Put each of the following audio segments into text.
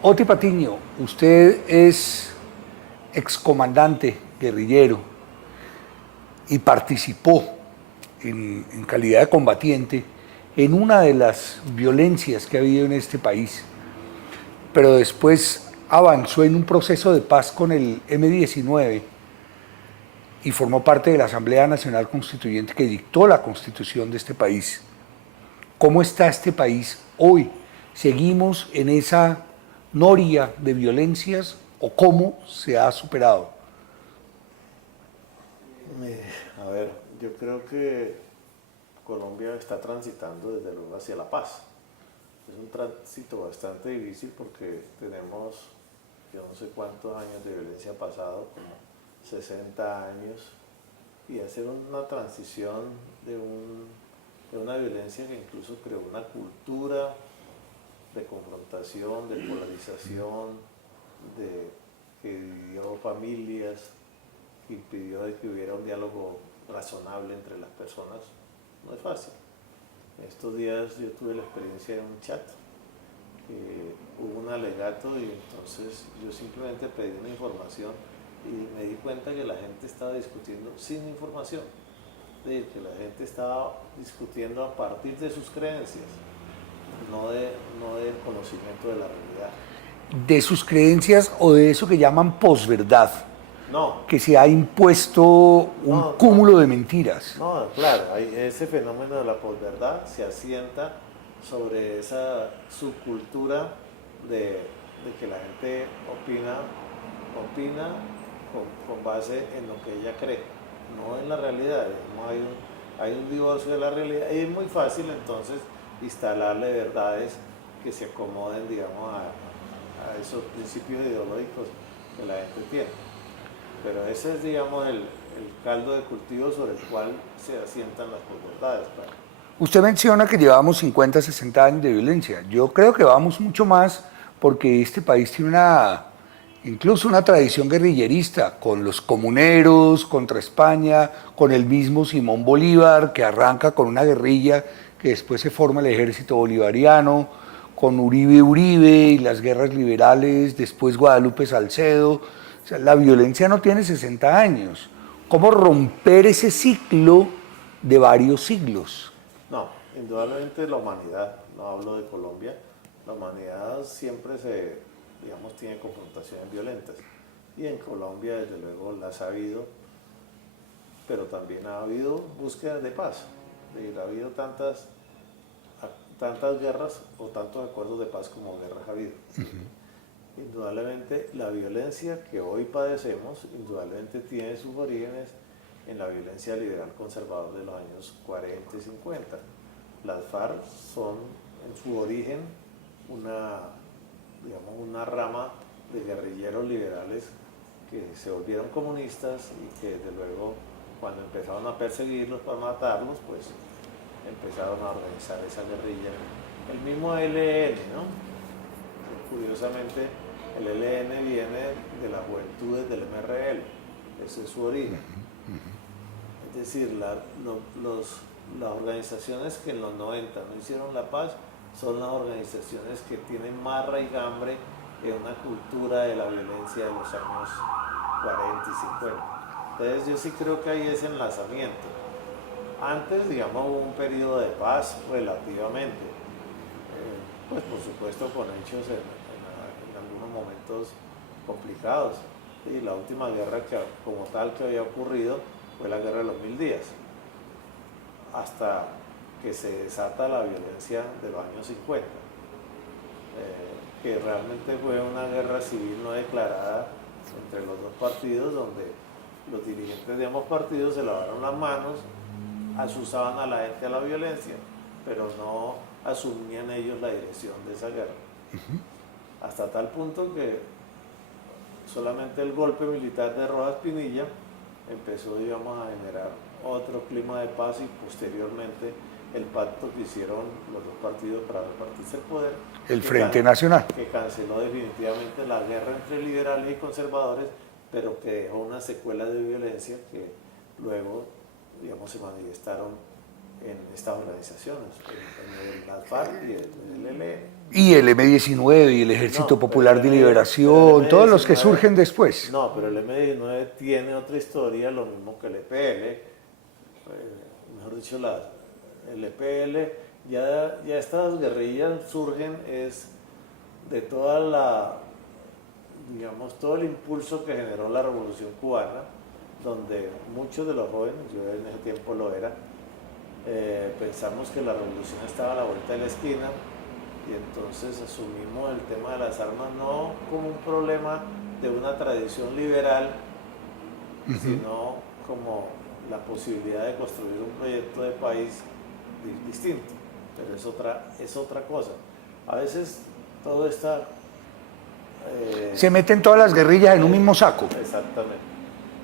Oti Patiño, usted es excomandante guerrillero y participó en calidad de combatiente en una de las violencias que ha habido en este país, pero después avanzó en un proceso de paz con el M-19 y formó parte de la Asamblea Nacional Constituyente que dictó la constitución de este país. ¿Cómo está este país hoy? ¿Seguimos en esa noria de violencias o cómo se ha superado? A ver, yo creo que Colombia está transitando desde luego hacia la paz. Es un tránsito bastante difícil porque tenemos, yo no sé cuántos años de violencia pasado, como 60 años, y hacer una transición de una violencia que incluso creó una cultura de confrontación, de polarización, que dividió familias, que impidió de que hubiera un diálogo razonable entre las personas, no es fácil. Estos días yo tuve la experiencia de un chat, que hubo un alegato y entonces yo simplemente pedí una información y me di cuenta que la gente estaba discutiendo sin información, es decir, que la gente estaba discutiendo a partir de sus creencias, no del conocimiento de la realidad. ¿De sus creencias o de eso que llaman posverdad? No, Que se ha impuesto un no, no, cúmulo de mentiras. no, claro, ese fenómeno de la posverdad se asienta sobre esa subcultura de que la gente opina con base en lo que ella cree, no en la realidad. No hay un divorcio de la realidad y es muy fácil entonces instalarle verdades que se acomoden, digamos, a esos principios ideológicos que la gente tiene. Pero ese es, digamos, el caldo de cultivo sobre el cual se asientan las posverdades. Claro. Usted menciona que llevamos 50, 60 años de violencia. Yo creo que vamos mucho más porque este país tiene incluso una tradición guerrillerista con los comuneros contra España, con el mismo Simón Bolívar que arranca con una guerrilla que después se forma el ejército bolivariano, con Uribe y las guerras liberales, después Guadalupe Salcedo. O sea, la violencia no tiene 60 años. ¿Cómo romper ese ciclo de varios siglos? No, indudablemente la humanidad, no hablo de Colombia, la humanidad siempre digamos, tiene confrontaciones violentas. Y en Colombia, desde luego, las ha habido, pero también ha habido búsqueda de paz. Ha habido tantas guerras o tantos acuerdos de paz como guerras ha habido. Indudablemente la violencia que hoy padecemos, indudablemente tiene sus orígenes en la violencia liberal conservadora de los años 40 y 50. Las FARC son en su origen digamos, una rama de guerrilleros liberales que se volvieron comunistas y que desde luego cuando empezaron a perseguirlos para matarlos, pues empezaron a organizar esa guerrilla. El mismo ELN, ¿no? Curiosamente, el ELN viene de las juventudes del MRL, ese es su origen. Es decir, las organizaciones que en los 90 no hicieron la paz son las organizaciones que tienen más raigambre en una cultura de la violencia de los años 40 y 50. Entonces yo sí creo que hay ese enlazamiento. Antes, digamos, hubo un periodo de paz relativamente, pues por supuesto con hechos en algunos momentos complicados. Y la última guerra que, como tal que había ocurrido fue la guerra de los 1000 días, hasta que se desata la violencia de los años 50, que realmente fue una guerra civil no declarada entre los dos partidos, donde los dirigentes de ambos partidos se lavaron las manos, asusaban a la gente a la violencia, pero no asumían ellos la dirección de esa guerra. Hasta tal punto que solamente el golpe militar de Rojas Pinilla empezó, digamos, a generar otro clima de paz y posteriormente el pacto que hicieron los dos partidos para repartirse el poder. El Frente Nacional. Que canceló definitivamente la guerra entre liberales y conservadores, pero que dejó una secuela de violencia que luego, digamos, se manifestaron en estas organizaciones, en las FARC y el ELN. Y el M-19 y el Ejército No, Popular de pero Liberación, el todos los que M-19 surgen después. no, pero el M-19 tiene otra historia, lo mismo que el EPL, mejor dicho, el EPL, ya estas guerrillas surgen es de toda digamos, todo el impulso que generó la Revolución Cubana, donde muchos de los jóvenes, yo en ese tiempo lo era, pensamos que la revolución estaba a la vuelta de la esquina y entonces asumimos el tema de las armas no como un problema de una tradición liberal, sino como la posibilidad de construir un proyecto de país distinto, pero es otra cosa. A veces todo está... Se meten todas las guerrillas en un mismo saco. Exactamente.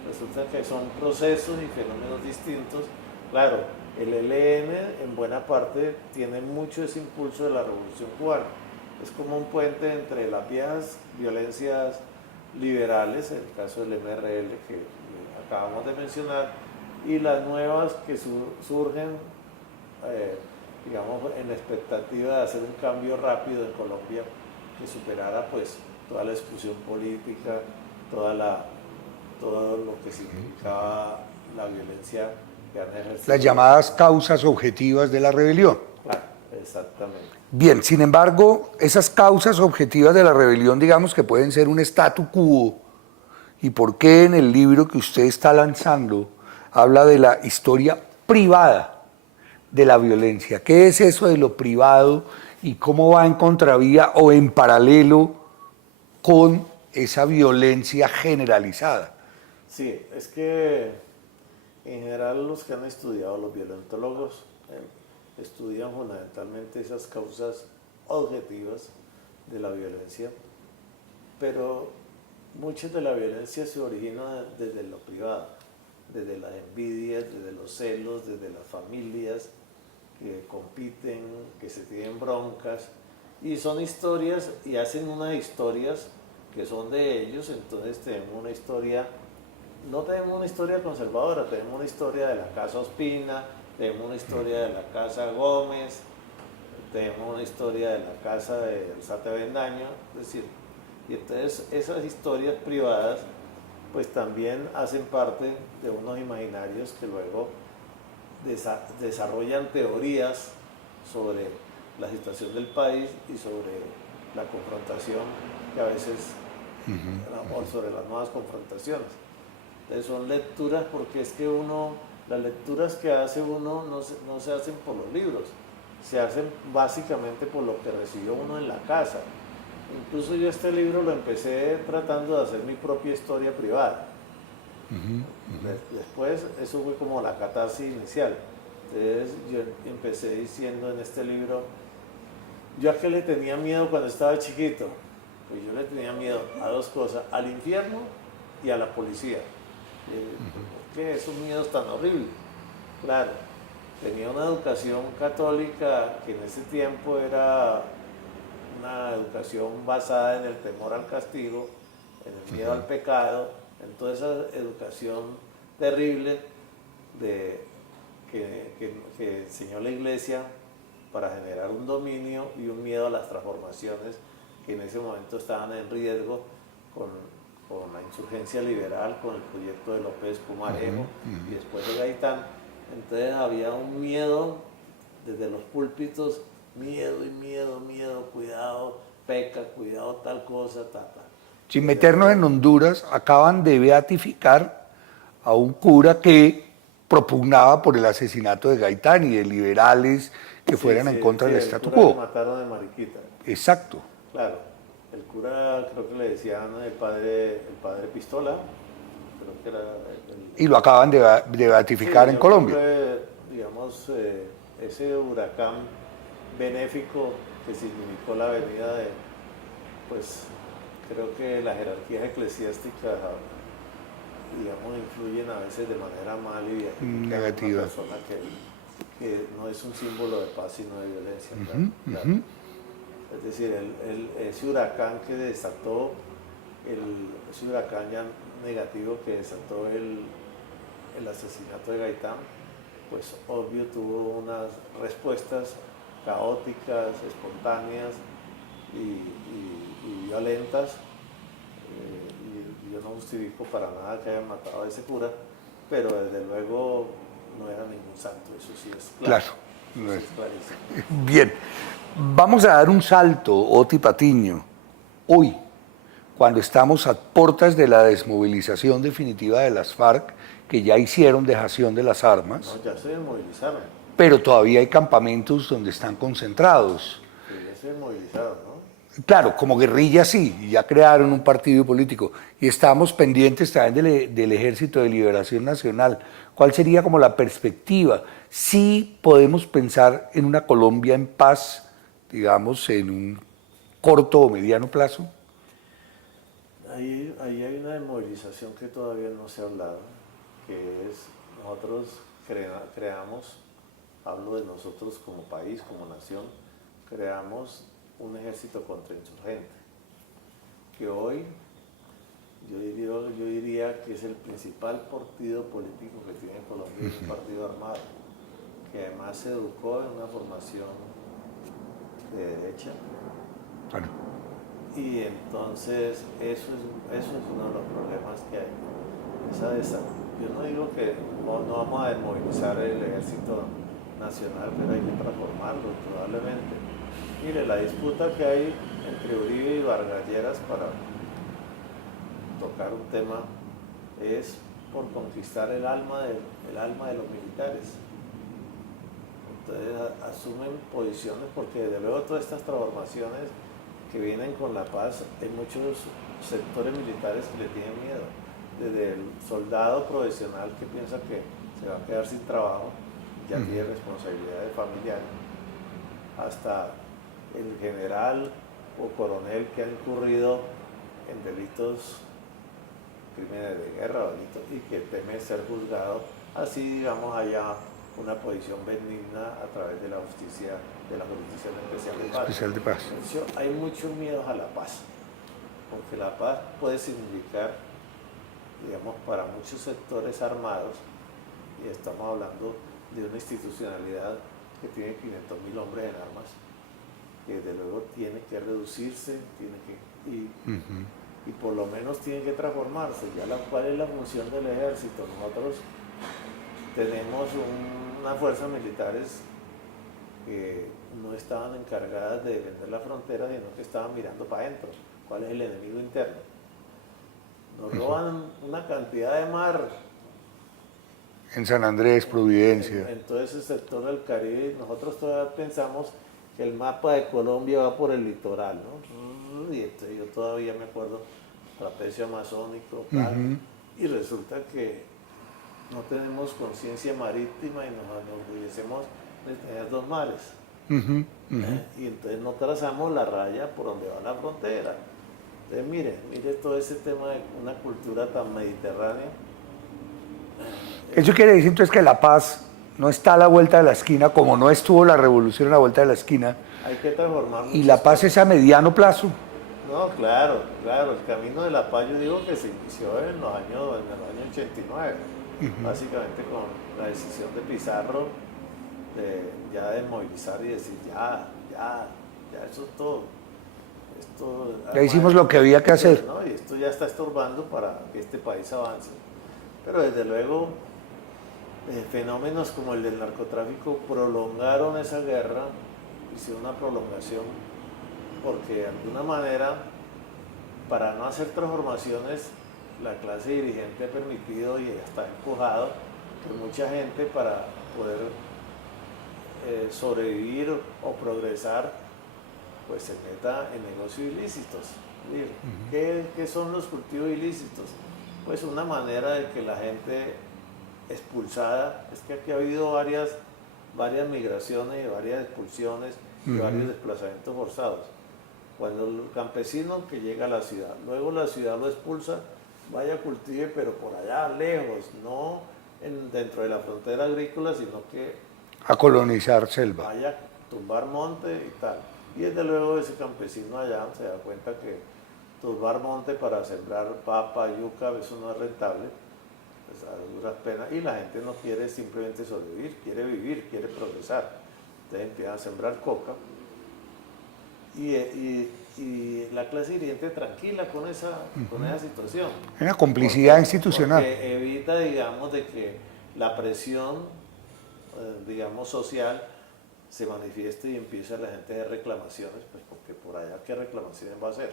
Resulta que son procesos y fenómenos distintos. Claro, el ELN en buena parte tiene mucho ese impulso de la Revolución Cubana. Es como un puente entre las viejas violencias liberales, en el caso del MRL que acabamos de mencionar, y las nuevas que surgen, digamos, en la expectativa de hacer un cambio rápido en Colombia que superara pues toda la exclusión política, todo lo que significaba la violencia que han ejercido. Las llamadas causas objetivas de la rebelión. Claro, exactamente. Bien, sin embargo, esas causas objetivas de la rebelión, digamos que pueden ser un statu quo. ¿Y por qué en el libro que usted está lanzando habla de la historia privada de la violencia? ¿Qué es eso de lo privado y cómo va en contravía o en paralelo con esa violencia generalizada? Sí, es que en general los que han estudiado, los violentólogos, estudian fundamentalmente esas causas objetivas de la violencia, pero mucha de la violencia se origina desde lo privado, desde las envidias, desde los celos, desde las familias que compiten, que se tienen broncas, y son historias, y hacen unas historias que son de ellos, entonces tenemos una historia, no tenemos una historia conservadora, tenemos una historia de la Casa Ospina, tenemos una historia de la Casa Gómez, tenemos una historia de la Casa de Alzate Bendaño, es decir, y entonces esas historias privadas pues también hacen parte de unos imaginarios que luego desarrollan teorías sobre la situación del país y sobre la confrontación que a veces, o sobre las nuevas confrontaciones. Entonces son lecturas porque es que las lecturas que hace uno no se hacen por los libros, se hacen básicamente por lo que recibió uno en la casa. Incluso yo este libro lo empecé tratando de hacer mi propia historia privada. Después eso fue como la catarsis inicial. Entonces yo empecé diciendo en este libro, yo a qué le tenía miedo cuando estaba chiquito. Pues yo le tenía miedo a dos cosas, al infierno y a la policía. ¿Por qué esos miedos tan horribles? Claro, tenía una educación católica que en ese tiempo era una educación basada en el temor al castigo, en el miedo al pecado, en toda esa educación terrible que enseñó la Iglesia para generar un dominio y un miedo a las transformaciones que en ese momento estaban en riesgo con la insurgencia liberal, con el proyecto de López Pumarejo y después de Gaitán. Entonces había un miedo desde los púlpitos, miedo, cuidado, peca, cuidado, tal cosa, Sin meternos en Honduras, acaban de beatificar a un cura que propugnaba por el asesinato de Gaitán y de liberales que fueran en contra del statu quo. Que mataron de Mariquita. Exacto. Claro, el cura creo que le decían el padre Pistola, creo que era y lo acaban de beatificar en Colombia. Digamos, ese huracán benéfico que significó la venida de, pues creo que las jerarquías eclesiásticas, digamos, influyen a veces de manera mal y negativa. Una persona que no es un símbolo de paz sino de violencia. Claro. Es decir, ese huracán que desató, ese huracán ya negativo que desató el asesinato de Gaitán, pues obvio tuvo unas respuestas caóticas, espontáneas y violentas. Y yo no justifico para nada que hayan matado a ese cura, pero desde luego no era ningún santo, eso sí es claro. Claro. Eso sí es clarísimo. Bien, vamos a dar un salto, Oti Patiño. Hoy, cuando estamos a puertas de la desmovilización definitiva de las FARC, que ya hicieron dejación de las armas, No, ya se desmovilizaron. pero todavía hay campamentos donde están concentrados. Sí, ya se desmovilizaron, ¿no? Claro, como guerrilla sí, y ya crearon un partido político y estamos pendientes también del Ejército de Liberación Nacional. ¿Cuál sería como la perspectiva? Sí podemos pensar en una Colombia en paz, digamos, en un corto o mediano plazo. Ahí hay una desmovilización que todavía no se ha hablado, que es nosotros creamos, hablo de nosotros como país, como nación, creamos un ejército contrainsurgente, que hoy yo diría que es el principal partido político que tiene Colombia, es un partido armado, que además se educó en una formación de derecha. Bueno, Y entonces eso es uno de los problemas que hay. Yo no digo que no vamos a desmovilizar el ejército nacional, pero hay que transformarlo probablemente. Mire, la disputa que hay entre Uribe y Vargas Lleras para tocar un tema es por conquistar el alma de los militares. Entonces asumen posiciones porque desde luego todas estas transformaciones que vienen con la paz, hay muchos sectores militares que le tienen miedo. Desde el soldado profesional que piensa que se va a quedar sin trabajo, ya tiene responsabilidades familiares, hasta el general o coronel que ha incurrido en delitos, crímenes de guerra y que teme ser juzgado, así digamos haya una posición benigna a través de la justicia, de la Jurisdicción Especial de Paz. especial de paz. Hay mucho miedo a la paz, porque la paz puede significar, digamos, para muchos sectores armados, y estamos hablando de una institucionalidad que tiene 500.000 hombres en armas, que desde luego tiene que reducirse, y por lo menos tiene que transformarse. ¿Cuál es la función del ejército? Nosotros tenemos unas fuerzas militares que no estaban encargadas de defender la frontera, sino que estaban mirando para adentro. ¿Cuál es el enemigo interno? Nos roban una cantidad de mar. En San Andrés, Providencia. En todo ese sector del Caribe, nosotros todavía pensamos que el mapa de Colombia va por el litoral, ¿no? Y yo todavía me acuerdo, trapecio amazónico, y resulta que no tenemos conciencia marítima y nos enorgullecemos de tener dos mares. Y entonces no trazamos la raya por donde va la frontera. Entonces mire todo ese tema de una cultura tan mediterránea. Eso quiere decir entonces que la paz no está a la vuelta de la esquina, como no estuvo la revolución a la vuelta de la esquina. Hay que transformarlo. Y la paz es a mediano plazo. No, claro, el camino de la paz yo digo que se inició en el año 89, básicamente con la decisión de Pizarro de ya desmovilizar y decir ya, eso es todo. Ya hicimos lo que había que hacer. ¿no? Y esto ya está estorbando para que este país avance. Pero desde luego, fenómenos como el del narcotráfico prolongaron esa guerra, hicieron una prolongación, porque de alguna manera, para no hacer transformaciones, la clase dirigente ha permitido y está empujado que mucha gente para poder sobrevivir o progresar, pues se meta en negocios ilícitos. ¿Qué son los cultivos ilícitos? Pues una manera de que la gente expulsada, es que aquí ha habido varias migraciones y varias expulsiones y varios desplazamientos forzados. Cuando el campesino que llega a la ciudad, luego la ciudad lo expulsa, vaya cultive, pero por allá lejos, no dentro de la frontera agrícola, sino que a colonizar selva. Vaya a tumbar monte y tal. Y desde luego ese campesino allá se da cuenta que tumbar monte para sembrar papa, yuca, eso no es rentable. pues, a duras penas, y la gente no quiere simplemente sobrevivir, quiere vivir, quiere progresar. Entonces empiezan a sembrar coca y la clase dirigente tranquila con esa situación. Hay una complicidad institucional. Porque evita, digamos, de que la presión, digamos, social se manifieste y empieza la gente de reclamaciones, pues porque por allá qué reclamaciones va a hacer.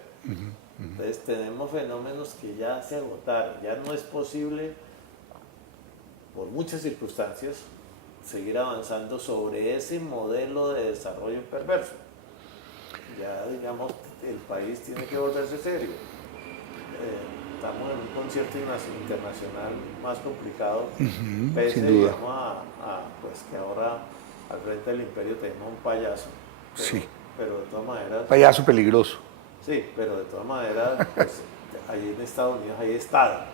Entonces tenemos fenómenos que ya se agotaron, ya no es posible, por muchas circunstancias, seguir avanzando sobre ese modelo de desarrollo perverso. Ya, digamos, el país tiene que volverse serio. Estamos en un concierto internacional más complicado, pese, digamos, pues que ahora al frente del imperio tenemos un payaso, pero de todas maneras... Payaso peligroso. Sí, pero de todas maneras, pues, allí en Estados Unidos hay Estado.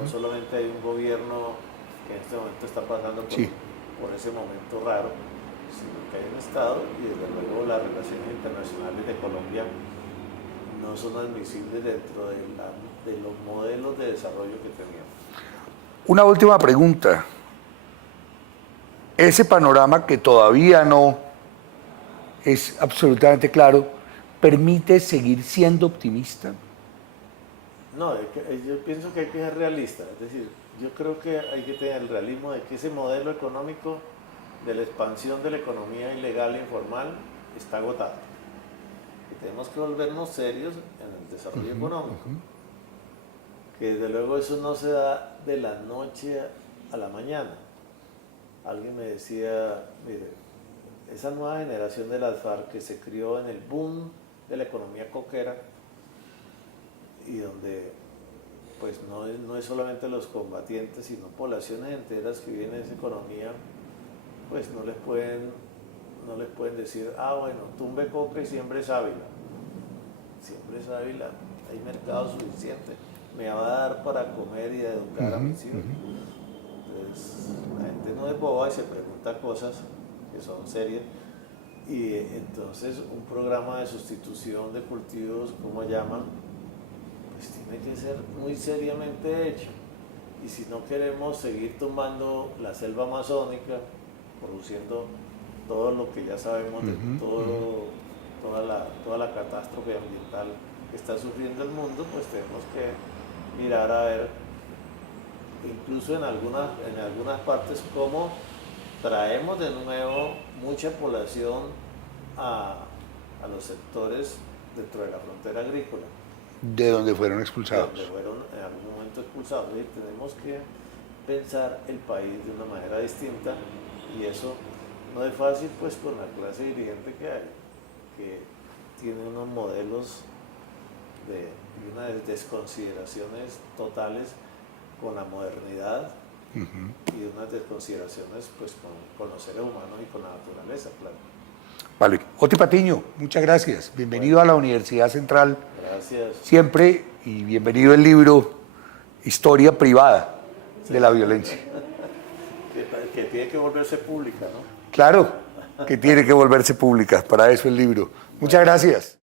No solamente hay un gobierno que en este momento está pasando por ese momento raro, sino que hay un Estado y desde luego las relaciones internacionales de Colombia no son admisibles dentro de los modelos de desarrollo que teníamos. Una última pregunta. Ese panorama que todavía no es absolutamente claro, ¿permite seguir siendo optimista? No, yo pienso que hay que ser realista. Es decir, yo creo que hay que tener el realismo de que ese modelo económico de la expansión de la economía ilegal e informal está agotado. Y tenemos que volvernos serios en el desarrollo económico. Que desde luego eso no se da de la noche a la mañana. Alguien me decía, mire, esa nueva generación de las FARC que se crió en el boom de la economía coquera y donde pues no es solamente los combatientes, sino poblaciones enteras que viven en esa economía, pues no les pueden decir, bueno, tumbe coca y siembre sábila. Siembre sábila, hay mercado suficiente, me va a dar para comer y educar a mis hijos. Entonces, la gente no es boba y se pregunta cosas que son serias. Y entonces un programa de sustitución de cultivos, como llaman, pues tiene que ser muy seriamente hecho. Y si no queremos seguir tomando la selva amazónica, produciendo todo lo que ya sabemos de toda la catástrofe ambiental que está sufriendo el mundo, pues tenemos que mirar a ver, incluso en algunas partes, cómo traemos de nuevo mucha población a los sectores dentro de la frontera agrícola. De donde fueron expulsados. De donde fueron en algún momento expulsados. Y tenemos que pensar el país de una manera distinta, y eso no es fácil pues con la clase dirigente que hay, que tiene unos modelos y unas desconsideraciones totales con la modernidad y unas desconsideraciones pues con los seres humanos y con la naturaleza, claro. Vale. Oti Patiño, muchas gracias. Bienvenido a la Universidad Central. Gracias. Siempre, y bienvenido el libro Historia Privada de la Violencia. Que tiene que volverse pública, ¿no? Claro, que tiene que volverse pública. Para eso el libro. Muchas gracias.